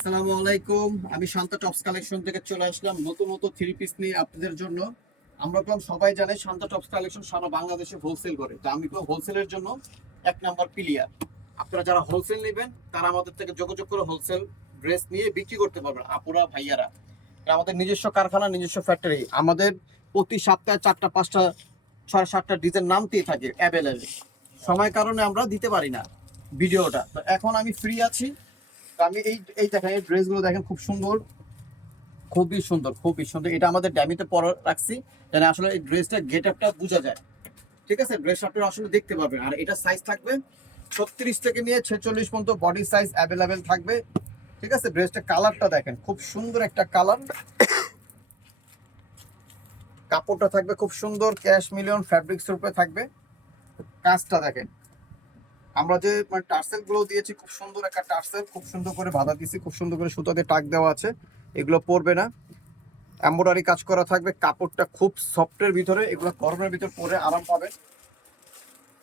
আসসালামু আলাইকুম। আমি শান্তা টপস কালেকশন থেকে চলে আসলাম নতুন নতুন থ্রি পিস নিয়ে আপনাদের জন্য। আমরা তো সবাই জানে শান্তা টপস কালেকশন সারা বাংলাদেশে হোলসেল করে, তো আমি তো হোলসেলের জন্য এক নাম্বার প্লেয়ার। আপনারা যারা হোলসেল নেবেন তারা আমাদের থেকে যোগাযোগ করে হোলসেল ড্রেস নিয়ে বিক্রি করতে পারবেন। আপুরা ভাইয়ারা, এটা আমাদের নিজস্ব কারখানা, নিজস্ব ফ্যাক্টরি। আমাদের প্রতি সপ্তাহে 4টা 5টা 6-7টা ডিজাইন নামতেই থাকে অ্যাভেলেবেল। সময় কারণে আমরা দিতে পারি না ভিডিওটা। তো এখন আমি ফ্রি আছি। তো আমি এই এই দেখেন, এই ড্রেসগুলো দেখেন, খুব সুন্দর, খুবই সুন্দর, খুবই সুন্দর। এটা আমাদের ড্যামিতে পরে রাখছি, যেন আসলে এই ড্রেসটা গেট আপটা বোঝা যায়। ঠিক আছে, ড্রেস আপনারা আসলে দেখতে পারবেন। আর এটা সাইজ থাকবে 36 থেকে নিয়ে 46 পর্যন্ত বডি সাইজ অ্যাভেলেবেল থাকবে। ঠিক আছে, ড্রেসটা কালারটা দেখেন, খুব সুন্দর একটা কালার। কাপড়টা থাকবে খুব সুন্দর, ক্যাশ মিলিয়ন ফ্যাব্রিক্সের উপরে থাকবে। কাজটা দেখেন, আমরা যে টার্সেল গুলো দিয়েছি, খুব সুন্দর একটা টার্সেল, খুব সুন্দর করে বাঁধা দিয়েছি, খুব সুন্দর করে সুতো দিয়ে টাক দেওয়া আছে। এগুলো পরবে না, এমব্রয়ডারি কাজ করা থাকবে। কাপড়টা খুব সফটের ভিতরে, এগুলো গরমের ভিতর পরে আরাম পাবেন।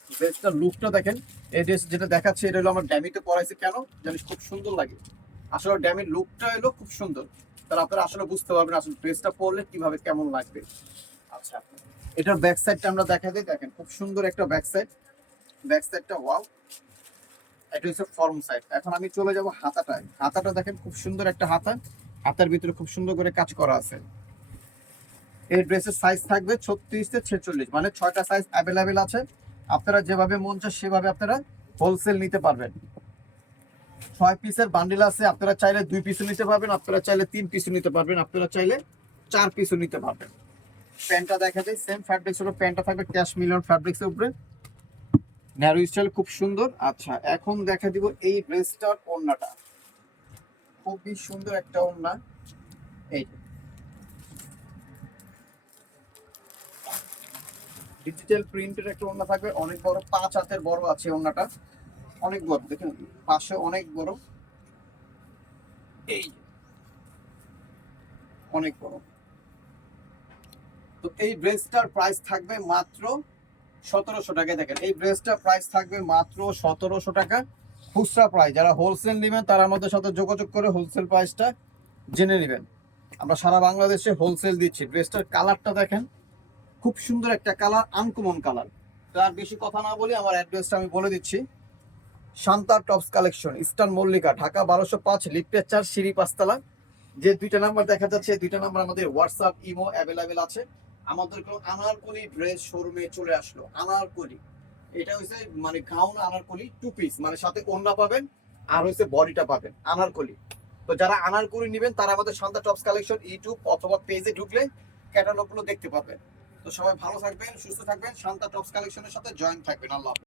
ড্রেসটার লুকটা দেখেন। এই ড্রেস যেটা দেখাচ্ছে, এটা হলো আমার ড্যামিতে পরাইছে, কেন জানিস, খুব সুন্দর লাগে। আসলে ড্যামির লুকটা এলো খুব সুন্দর, তাহলে আপনারা আসলে বুঝতে পারবেন আসলে ড্রেসটা পরলে কিভাবে কেমন লাগবে। আচ্ছা, এটার ব্যাক সাইডটা আমরা দেখা দিই। দেখেন, খুব সুন্দর একটা ব্যাক সাইড। ব্যাক সাইডটা ওয়াও। এটা হচ্ছে ফর্ম সাইড। এখন আমি চলে যাব হাতাটায়। হাতাটা দেখেন, খুব সুন্দর একটা হাতা। হাতার ভিতরে খুব সুন্দর করে কাজ করা আছে। এই ড্রেসের সাইজ থাকবে 36 থেকে 46, মানে 6টা সাইজ অ্যাভেলেবেল আছে। আপনারা যেভাবে মন চায় সেভাবে আপনারা হোলসেল নিতে পারবেন। 6 পিসের বান্ডিল আছে, আপনারা চাইলে 2 পিসও নিতে পারবেন, আপনারা চাইলে 3 পিসও নিতে পারবেন, আপনারা চাইলে 4 পিসও নিতে পারবেন। প্যান্টটা দেখা যায় সেম ফ্যাব্রিক্স এর উপর, প্যান্টটা থাকবে ক্যাশ মিলিয়ন ফ্যাব্রিক্স এর উপরে, ন্যারো স্টাইল, খুব সুন্দর। আচ্ছা, এখন দেখা দিব এই ড্রেসটার ওড়নাটা। খুবই সুন্দর একটা ওড়না। এই ডিজিটাল প্রিন্টের একটা ওড়না থাকবে, অনেক বড়, 5 হাতের বড় আছে ওড়নাটা, অনেক বড়। দেখেন পাশে অনেক বড়, এই অনেক বড়। তো এই ড্রেসটার প্রাইস থাকবে মাত্র 1700 টাকায়। দেখেন, এই ড্রেসটার প্রাইস থাকবে মাত্র 1700 টাকা খুচরা প্রাইস। যারা হোলসেল নেবেন তারা আমাদের সাথে যোগাযোগ করে হোলসেল প্রাইসটা জেনে নেবেন। আমরা সারা বাংলাদেশে হোলসেল দিচ্ছি। ড্রেসটার কালারটা দেখেন, খুব সুন্দর একটা কালার, আনকমন কালার। তো আর বেশি কথা না বলি, আমার অ্যাড্রেসটা আমি বলে দিচ্ছি। Shanta tops collection, eastern Mallika, Dhaka 1205, লিফটের 4, সিঁড়ি 5 তলা। যে 2টা নাম্বার দেখা যাচ্ছে, 2টা নাম্বার আমাদের হোয়াটসঅ্যাপ ইমো অ্যাভেলেবেল আছে। আমাদের কোনো আনারকলি ড্রেস শোরুমে চলে আসলো। আনারকলি, এটা হচ্ছে মানে গাউন আনারকলি 2 পিস, মানে সাথে ওড়না পাবেন আর হচ্ছে বডিটা পাবেন আনারকলি। তো যারা আনারকলি নেবেন তারা আমাদের শান্তা টপস কালেকশন ইউটিউব অথবা পেজে ঢুকলে ক্যাটালগুলো দেখতে পাবেন। তো সবাই ভালো থাকবেন, সুস্থ থাকবেন, শান্তা টপস কালেকশনের সাথে জয়েন থাকবেন। আল্লাহ হাফেজ।